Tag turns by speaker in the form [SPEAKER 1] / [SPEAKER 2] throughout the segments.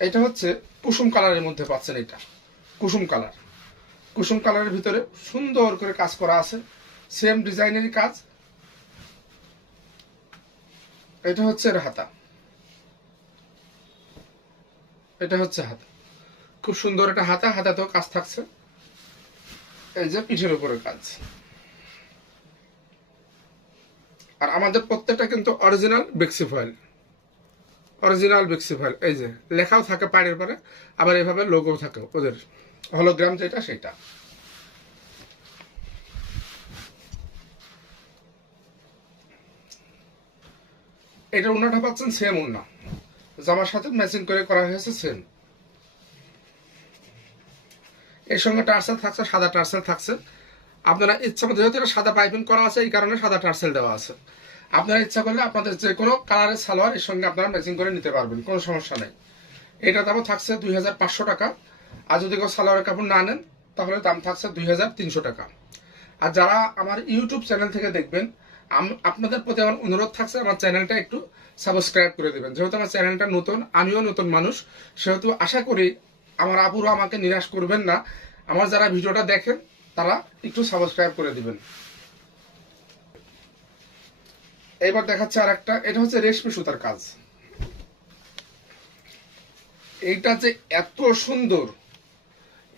[SPEAKER 1] এটা হচ্ছে কুসুম কালারের মধ্যে পাচ্ছেন এটা। কুসুম কালার। কুসুম কালারের ভিতরে সুন্দর করে কাজ করা আছে। সেম ডিজাইনেরই কাজ। এটা হচ্ছে হাতা। এটা হচ্ছে হাতা। খুব সুন্দর একটা হাতা। হাতাতেও কাজ থাকছে। এই যে পিঠের উপরে কাজ। আর আমাদের প্রত্যেকটা কিন্তু অরিজিনাল বেক্সি ফয়েল অরিজিনাল বেক্সি ফয়েল এই যে, লেখাও থাকে পাড়ের পরে আবার এভাবে লোগো থাকে ওদের। হলোগ্রাম যেটা, সেটা। এটা উন্নাটা পাচ্ছেন সেম উন্না জামার সাথে ম্যাচিং করে করা হয়েছে সেম এর সঙ্গে টার্সেল থাকছে, সাদা টার্সেল থাকছে। আপনারা ইচ্ছা মতো, যেহেতু সাদা পাইপিং করা আছে, এই কারণে সাদা টার্সেল দেওয়া আছে। আপনারা ইচ্ছা করলে আপনাদের যে কোনো কালারের সালোয়ার এর সঙ্গে আপনারা ম্যাচিং করে নিতে পারবেন, কোনো সমস্যা নেই। এটা দামও থাকছে দুই হাজার পাঁচশো টাকা। আর যদি কেউ সালোয়ারের কাপড় না নেন, তাহলে দাম থাকছে দুই হাজার তিনশো টাকা। আর যারা আমার ইউটিউব চ্যানেল থেকে দেখবেন আপনাদের প্রতি আমার অনুরোধ থাকছে আমার চ্যানেলটা একটু সাবস্ক্রাইব করে দেবেন। যেহেতু আমার চ্যানেলটা নতুন, আমিও নতুন মানুষ, সেহেতু আশা করি আমার আপুরা আমাকে নিরাশ করবেন না। আমার যারা ভিডিওটা দেখেন, তারা একটু সাবস্ক্রাইব করে দিবেন। এবার দেখাচ্ছে আর একটা এটা হচ্ছে রেশমি সুতার কাজ। এইটা যে এত সুন্দর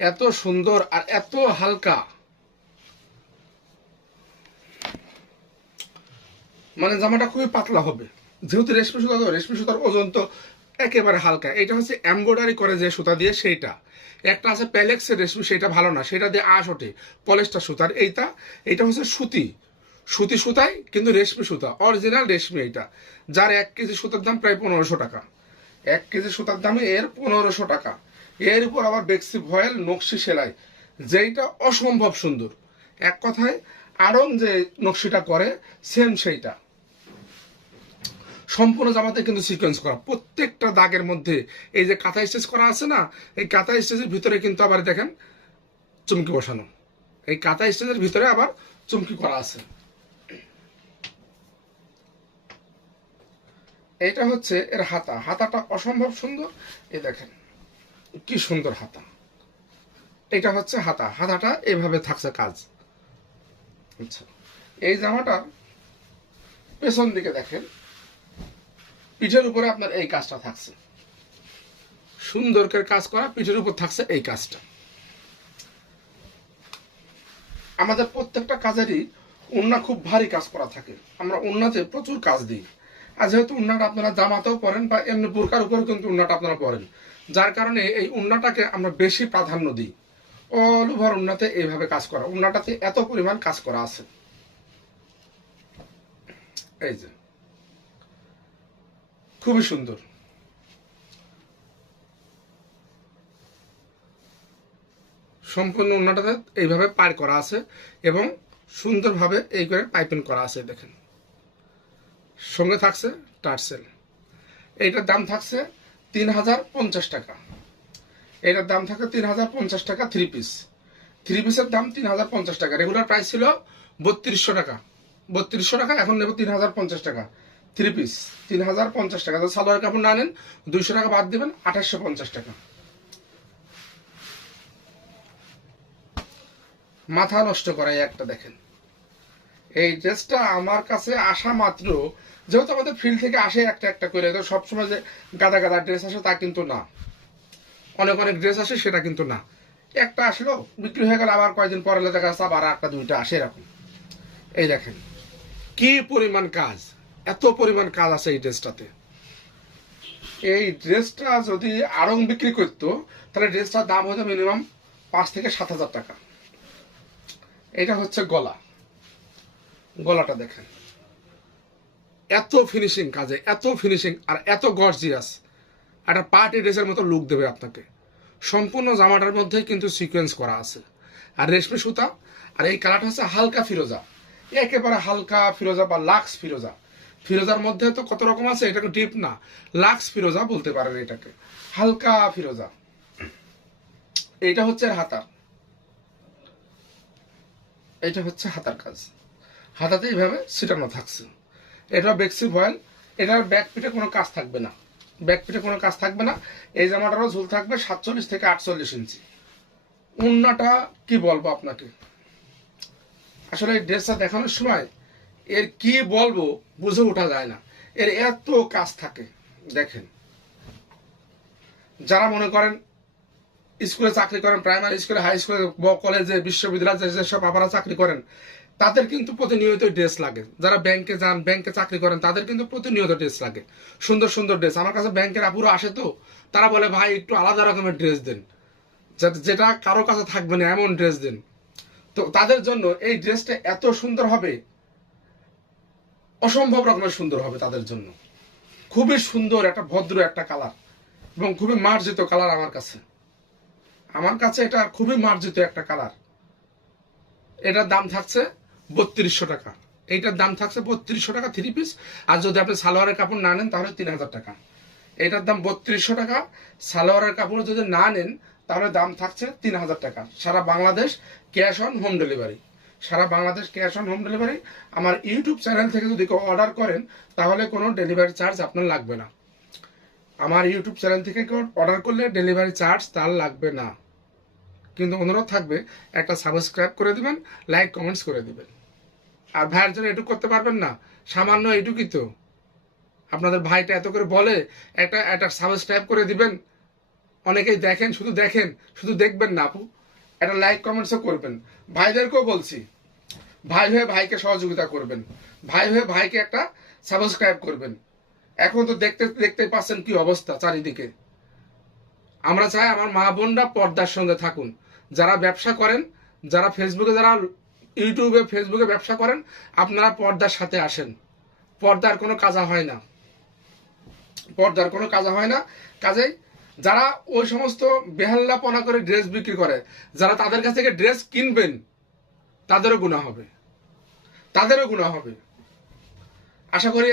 [SPEAKER 1] এত সুন্দর আর এত হালকা। মানে জামাটা খুবই পাতলা হবে। যেহেতু রেশমি সুতা তো, রেশমি সুতার ওজন তো একেবারে হালকা। এটা হচ্ছে এমব্রয়ডারি করে যে সুতা দিয়ে সেইটা। একটা আছে প্যালেক্সের রেশমি, সেটা ভালো না, সেটা দিয়ে আঁশ ওঠে। পলেস্টার সুতার, এইটা এটা হচ্ছে সুতি। সুতি সুতাই কিন্তু রেশমি সুতা অরিজিনাল রেশমি এইটা, যার এক কেজি সুতার দাম প্রায় পনেরোশো টাকা। এক কেজি সুতার দামে এর পনেরোশো টাকা। এর উপর আবার বেক্সি ভয়েল, নকশি সেলাই, যেইটা অসম্ভব সুন্দর। এক কথায়, আড়ং যে নকশিটা করে সেম সেইটা। সম্পূর্ণ জামাতে কিন্তু সিকোয়েন্স করা। প্রত্যেকটা দাগের মধ্যে এই যে কাঁথা স্টেজ করা আছে না, এই কাঁথা স্টেজের ভিতরে কিন্তু আবার দেখেন চুমকি বসানো। এই কাঁথা স্টেজের ভিতরে আবার চুমকি করা আছে। এটা হচ্ছে এর হাতা। হাতাটা অসম্ভব সুন্দর। এই দেখেন, কি সুন্দর হাতা। এটা হচ্ছে হাতা। হাতাটা এভাবে থাকছে কাজ। আচ্ছা এই জামাটা পেছন দিকে দেখেন, পিঠের উপরে আপনার এই কাজটা থাকছে। সুন্দর করে কাজ করা, পিঠের উপর থাকছে এই কাজটা। আমাদের প্রত্যেকটা কাজেরই উন্না খুব ভারী কাজ করা থাকে। আমরা উন্নাতে প্রচুর কাজ দিই। আর যেহেতু উন্নাটা আপনারা জামাতেও পরেন বা এমনি বোরকার উপরেও কিন্তু উন্নাটা আপনারা পরেন যার কারণে এই উন্নাটাকে আমরা বেশি প্রাধান্য দিই। অল ওভার উন্নাতে এইভাবে কাজ করা। উন্নাটাতে এত পরিমাণ কাজ করা আছে। এই যে। খুবই সুন্দর। সম্পূর্ণ উন্নাটাতে এইভাবে পার করা আছে এবং সুন্দরভাবে এই করে পাইপিং করা আছে, দেখেন। সঙ্গে থাকছে টার্সেল। এইটার দাম থাকছে তিন হাজার পঞ্চাশ টাকা। এটার দাম থাকে তিন হাজার পঞ্চাশ টাকা থ্রি পিস থ্রি পিসের দাম তিন হাজার পঞ্চাশ টাকা। রেগুলার প্রাইস ছিল বত্রিশশো টাকা। বত্রিশশো টাকা, এখন নেব তিন হাজার পঞ্চাশ টাকা। থ্রি পিস তিন হাজার পঞ্চাশ টাকা। তো সালোয়ার কাপড় না নেন, দুইশো টাকা বাদ দেবেন আঠাশশো পঞ্চাশ টাকা। মাথা নষ্ট করা একটা দেখেন। এই ড্রেসটা আমার কাছে আসা মাত্র। যেহেতু আমাদের ফিল্ড থেকে আসে একটা একটা করে, তো সবসময় যে গাদা গাদা ড্রেস আসে তা কিন্তু না। অনেক অনেক ড্রেস আসে সেটা কিন্তু না। একটা আসলো, বিক্রি হয়ে গেল, আবার কয়েকদিন পরে দেখা যাচ্ছে আবার একটা দুইটা আসে এরকম। এই দেখেন, কি পরিমাণ কাজ, এত পরিমাণ কাজ আছে এই ড্রেসটাতে এই ড্রেসটা যদি আড়ং বিক্রি করতো, তাহলে ড্রেসটার দাম হতো মিনিমাম পাঁচ থেকে সাত হাজার টাকা। এটা হচ্ছে গলা। গলাটা দেখেন। এত ফিনিশিং কাজে, এত ফিনিশিং আর এত গর্জিয়াস একটা পার্টি ড্রেসের মতো লুক দেবে আপনাকে। সম্পূর্ণ জামাটার মধ্যে কিন্তু সিকোয়েন্স করা আছে। আর রেশমি সুতা, আর এই কালারটা হচ্ছে হালকা ফিরোজা। একেবারে হালকা ফিরোজা বা লাক্স ফিরোজা। ফিরোজার মধ্যে তো কত রকম আছে এটাকে ডিপ না। লাক্স ফিরোজা বলতে পারেন এটাকে। হালকা ফিরোজা। এটা হচ্ছে হাতার। এটা হচ্ছে হাতার কাজ। হাতাতে এইভাবে ছিটানো থাকছে। এটা বেক্সি ভয়েল এটার ব্যাক পিঠে কোনো কাজ থাকবে না। ব্যাক পিঠে কোনো কাজ থাকবে না। এই জামাটারও ঝুল থাকবে সাতচল্লিশ থেকে আটচল্লিশ ইঞ্চি। উন্নাটা কি বলব আপনাকে? আসলে এই ড্রেসটা দেখানোর সময় এর কি বলব বুঝে ওঠা যায় না। এর এত কাজ থাকে, দেখেন। যারা মনে করেন স্কুলে চাকরি করেন প্রাইমারি স্কুলে হাই স্কুলে কলেজে, বিশ্ববিদ্যালয়ে যেসব বাবারা চাকরি করেন তাদের কিন্তু প্রতিনিয়ত ড্রেস লাগে। যারা ব্যাংকে যান ব্যাংকে চাকরি করেন, তাদের কিন্তু প্রতিনিয়ত ড্রেস লাগে। সুন্দর সুন্দর ড্রেস আমার কাছে ব্যাংকের আপুরো আসে তো, তারা বলে, ভাই, একটু আলাদা রকমের ড্রেস দেন। যেটা কারও কাছে থাকবে না, এমন ড্রেস দেন। তো তাদের জন্য এই ড্রেসটা এত সুন্দর হবে, অসম্ভব রকমের সুন্দর হবে তাদের জন্য। খুবই সুন্দর, একটা ভদ্র একটা কালার এবং খুবই মার্জিত কালার আমার কাছে। আমার কাছে এটা খুবই মার্জিত একটা কালার এটার দাম থাকছে বত্রিশশো টাকা। এইটার দাম থাকছে বত্রিশশো টাকা থ্রি পিস আর যদি আপনি সালোয়ারের কাপড় না নেন তাহলে তিন হাজার টাকা। এটার দাম বত্রিশশো টাকা, সালোয়ারের কাপড় যদি না নেন তাহলে দাম থাকছে তিন হাজার টাকা। সারা Bangladesh cash on home delivery. Sara Bangladesh cash on home delivery. আমার ইউটিউব চ্যানেল থেকে যদি কেউ অর্ডার করেন, তাহলে কোনো ডেলিভারি চার্জ আপনার লাগবে না। আমার ইউটিউব চ্যানেল থেকে কেউ অর্ডার করলে ডেলিভারি চার্জ তার লাগবে না। কিন্তু অনুরোধ থাকবে, একটা সাবস্ক্রাইব করে দিবেন লাইক কমেন্টস করে দিবেন। আর ভাইয়ের জন্য এটুকু করতে পারবেন না? সামান্য এটুকুই তো। আপনাদের ভাইটা এত করে বলে, একটা একটা সাবস্ক্রাইব করে দিবেন। অনেকেই দেখেন, শুধু দেখেন, শুধু দেখবেন না আপু। একটা লাইক কমেন্টসও করবেন। ভাইদেরকেও বলছি, ভাই হয়ে ভাইকে সহযোগিতা করবেন। ভাই হয়ে ভাইকে একটা সাবস্ক্রাইব করবেন। এখন তো দেখতে দেখতে পাচ্ছেন কি অবস্থা চারিদিকে। আমরা চাই আমার মা বোনরা পর্দার সঙ্গে থাকুন। যারা ব্যবসা করেন, যারা ফেসবুকে যারা ইউটিউবে, ফেসবুকে ব্যবসা করেন, আপনারা পর্দার সাথে আসেন। পর্দার কোনো কাজা হয় না। পর্দার কোনো কাজা হয় না। কাজেই যারা ওই সমস্ত বেহাল্লাপনা করে ড্রেস বিক্রি করে, যারা তাদের কাছ থেকে ড্রেস কিনবেন, তাদেরও গুণা হবে। তাদেরও গুণা হবে। আশা করি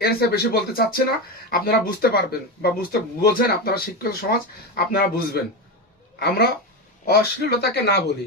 [SPEAKER 1] এর চেয়ে বেশি বলতে চাচ্ছি না। আপনারা বুঝতে পারবেন বা বুঝতে বোঝেন, আপনারা শিক্ষিত সমাজ, আপনারা বুঝবেন। আমরা অশ্লীলতাকে না বলি।